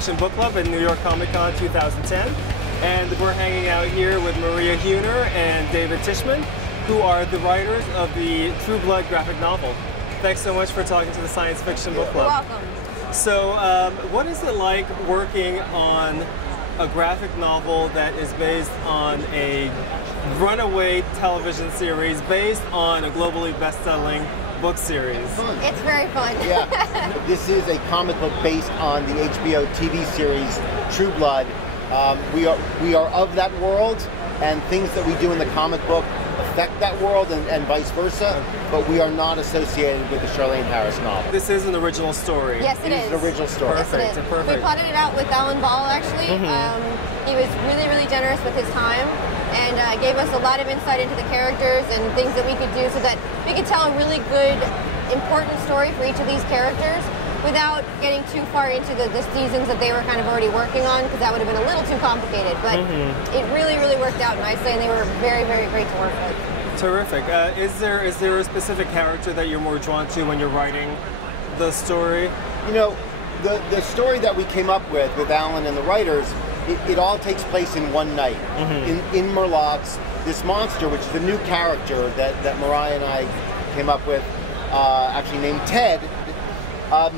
Fiction Book Club at New York Comic Con 2010. And we're hanging out here with Mariah Huehner and David Tischman, who are the writers of the True Blood graphic novel. Thanks so much for talking to the Science Fiction Book Club. You're welcome. So, what is it like working on a graphic novel that is based on a runaway television series based on a globally best-selling book series? It's very fun. Yeah. This is a comic book based on the HBO TV series True Blood. We are of that world, and things that we do in the comic book affect that world and vice versa, but we are not associated with the Charlaine Harris novel. This is an original story. Yes, it is. It's an original story. Perfect. Yes, it is. Perfect. We plotted it out with Alan Ball, actually. He was really, really generous with his time and gave us a lot of insight into the characters and things that we could do so that we could tell a really good, important story for each of these characters without getting too far into the seasons that they were kind of already working on, because that would have been a little too complicated. But it really, really worked out nicely, and they were very, very great to work with. Terrific. Is there a specific character that you're more drawn to when you're writing the story? You know, the story that we came up with Alan and the writers, it all takes place in one night. In Merlot's, this monster, which is a new character that Mariah and I came up with, actually named Ted.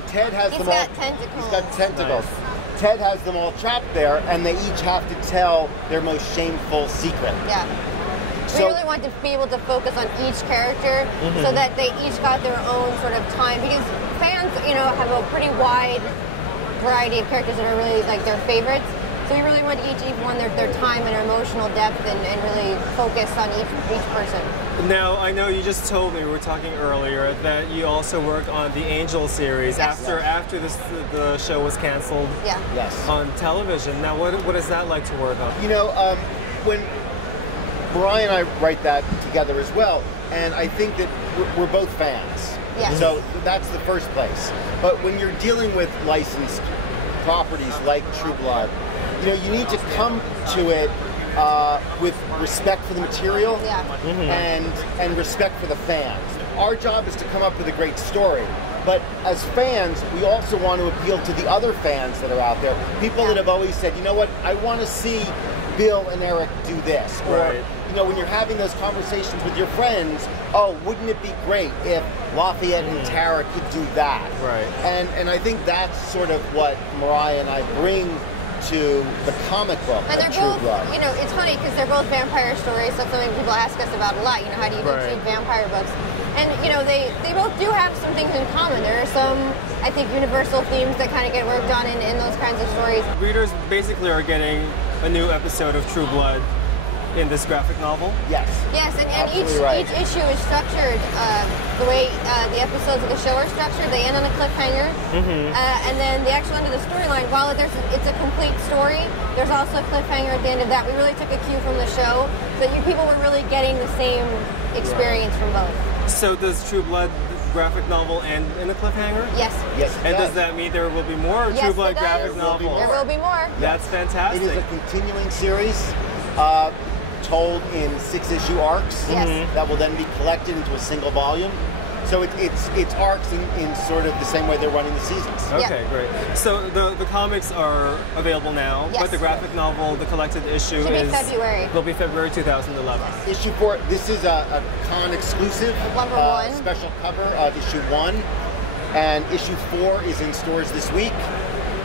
Ted has them all. Tentacles. He's got tentacles. Nice. Ted has them all trapped there, and they each have to tell their most shameful secret. Yeah. We really wanted to be able to focus on each character so that they each got their own sort of time, because fans, you know, have a pretty wide variety of characters that are really like their favorites. So we really want each one their time and their emotional depth and really focus on each person. Now, I know you just told me, we were talking earlier, that you also work on the Angel series after the show was canceled on television. Now, what is that like to work on? You know, when Mariah and I write that together as well, and I think that we're both fans. Yes. So that's the first place. But when you're dealing with licensed properties like True Blood, you know, you need to come to it with respect for the material and respect for the fans. Our job is to come up with a great story, but as fans, we also want to appeal to the other fans that are out there. People that have always said, you know what, I want to see Bill and Eric do this. Or, you know, when you're having those conversations with your friends, oh, wouldn't it be great if Lafayette and Tara could do that? Right. And I think that's sort of what Mariah and I bring to the comic book and they're True both, Blood. you know, it's funny because they're both vampire stories. That's something people ask us about a lot. You know, how do you do two vampire books? And you know, they both do have some things in common. There are some, I think, universal themes that kind of get worked on in those kinds of stories. Readers basically are getting a new episode of True Blood in this graphic novel? Yes. Yes, and each issue is structured the way the episodes of the show are structured. They end on a cliffhanger, and then the actual end of the storyline, while it's a complete story, there's also a cliffhanger at the end of that. We really took a cue from the show, so that you people were really getting the same experience from both. So does True Blood graphic novel end in a cliffhanger? Yes. Yes. And does that mean there will be more True Blood graphic novels? There will be more. That's fantastic. It is a continuing series. Told in 6-issue arcs that will then be collected into a single volume. So it's arcs in sort of the same way they're running the seasons. Okay, great. So the comics are available now, but the graphic novel, the collected issue will be February 2011. Issue 4, this is a con exclusive special cover of issue 1, and issue 4 is in stores this week.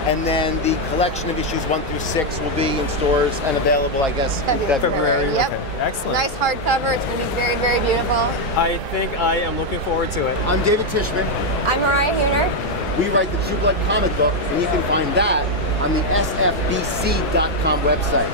And then the collection of issues 1 through 6 will be in stores and available, I guess, in February. Yep. Okay. Excellent. Nice hardcover. It's going to be very, very beautiful. I think I am looking forward to it. I'm David Tischman. I'm Mariah Huehner. We write the True Blood comic book, and you can find that on the SFBC.com website.